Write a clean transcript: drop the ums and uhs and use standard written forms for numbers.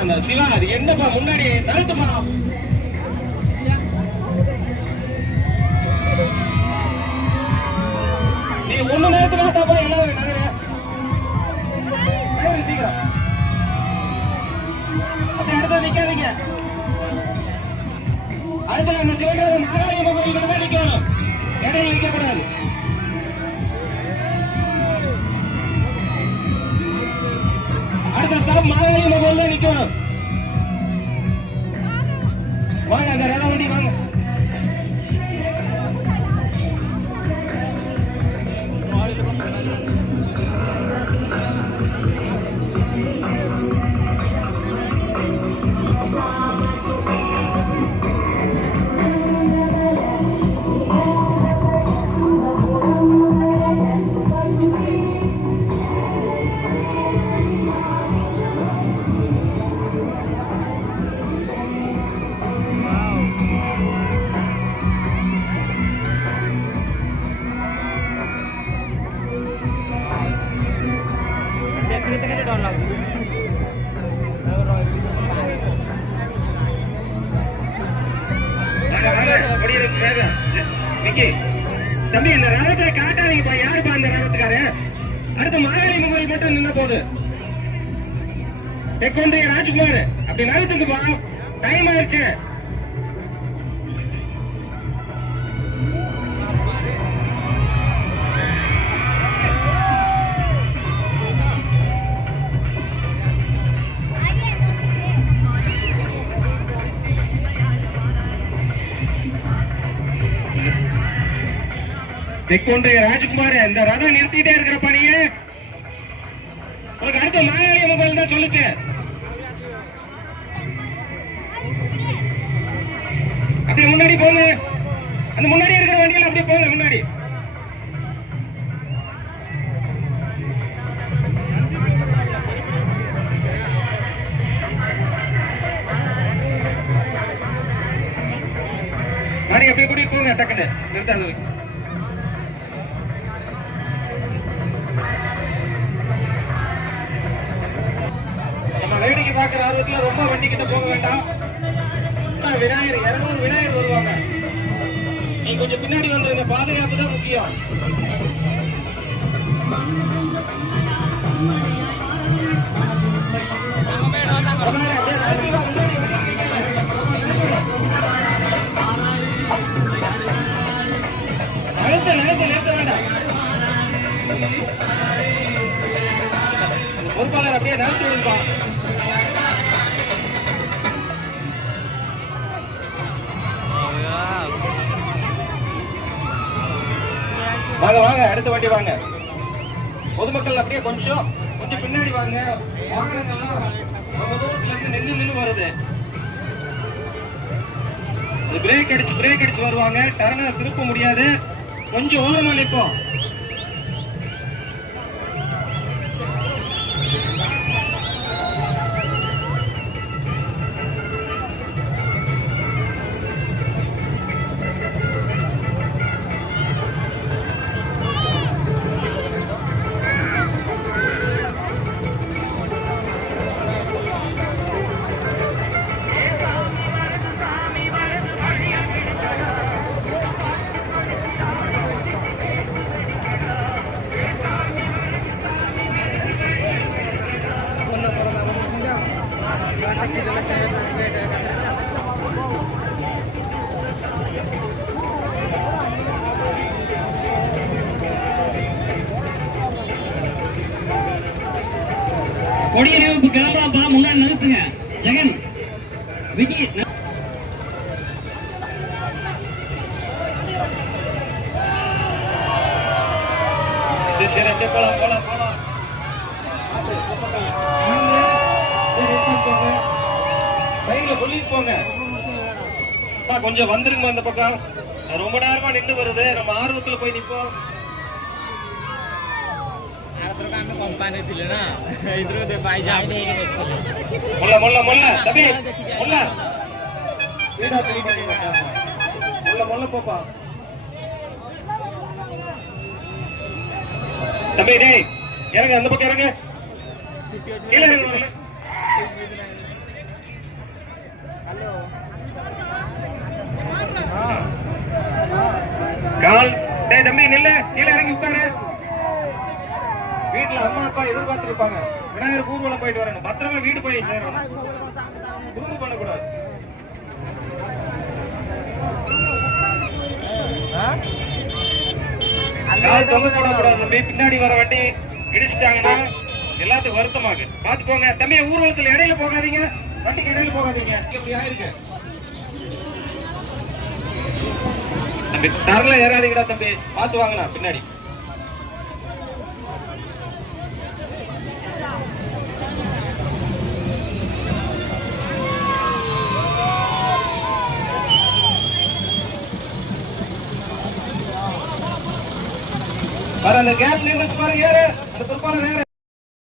அந்த சிவா அது என்னப்பா முன்னாடி நகர்த்துப்பா. நீ ஒண்ணு நேரத்துக்காகப்பா எல்லாம் நகர சீக்கிரம். அப்படி அடுத்த நிக்காதீங்க. அடுத்த அந்த சிவன் நாராயண கோவில் தான் நிக்கணும், இடையில நிக்க கூடாது. அடுத்த ஸ்டாப் மாகாளி கோவில் தான் நிக்கணும். வாங்க அந்த ரத வண்டி வாங்க. தம்பி இந்த ரதத்தை காட்டாதீங்கப்பா. யாருப்பா அந்த ரதத்துக்காரு? அடுத்த மாகாளி முகல் மட்டும் நின்ன போது தெற்கொன்றிய ராஜ்குமார் அப்படி நகத்துக்குப்பா. டைம் ஆயிடுச்சு. தெற்கொன்றிய ராஜ்குமார் இந்த ரதம் நிறுத்திட்டே இருக்கிற பணியே உனக்கு அடுத்த மாகாளி முகல் தான் சொல்லுச்சு. அப்படியே முன்னாடி போங்க. அந்த முன்னாடி இருக்கிற வண்டியில அப்படியே போங்க முன்னாடி. காடி அப்படியே கூட்டிட்டு போங்க. டக்குன்னு நிறுத்தாது. வேடிக்கை பார்க்கிற ஆர்வத்துல ரொம்ப வண்டி கிட்ட போக வேண்டாம். விநாயகர் 200 விநாயகர் வருவாங்க. நீ கொஞ்சம் பின்னாடி வந்துருங்க. பாதுகாப்பு தான் முக்கியம். நிறுத்த வேண்டாம். பொறுப்பாளர் அப்படியே நிறுத்தி விடுப்பா. வாங்க வாங்க, அடுத்த வண்டி வாங்க. பொதுமக்கள் அப்படியே கொஞ்சம் பின்னாடி வாங்க. வாகனங்கள்லாம் ரொம்ப தூரத்துல இருந்து நின்று வருது. பிரேக் அடிச்சு வருவாங்க. டர்னை திருப்ப முடியாது. கொஞ்சம் ஓரமா நிற்போம். கொடிய நிகழ்வு கிளம்பலாம்ப்பா. முன்னாடி நிறுத்துங்க. ஜெகன் விஜய் சொல்லிட்டு போங்க. கொஞ்சம் வந்துருங்க அந்த பக்கம். ரொம்ப நேரமா நின்று வருது. நம்ம ஆர்வத்துல போய் நிப்போம். தம்பி டேய் இறங்க, அந்த பக்கம் இறங்க. டேய் தம்பி நில்லு, கீழே இறங்கி உட்காரு. வீட்டுல அம்மா அப்பா எதிர்பார்த்திருப்பாங்க, விநாயகர் ஊர்வலம் போயிட்டு வரணும், பத்திரமா வீடு போய் சேரணும், குறும்பு பண்ணக்கூடாது. கால் தொங்க போடக்கூடாது தம்பி. பின்னாடி வர வண்டி இடிச்சிட்டாங்கன்னா எல்லாத்துக்கும் வருத்தமாக பாத்துக்கோங்க தம்பி. ஊர்வலத்துல இடையில போகாதீங்க, வண்டிக்கு இடையில போகாதீங்க. இப்படி ஆயிருக்கு தம்பி, தரல ஏறாதீங்கடா தம்பி, பாத்து வாங்கண்ணா பின்னாடி. அந்த கேப் நின்று பாருங்க, ஏறு அந்த பொறுப்பாளர் ஏறு.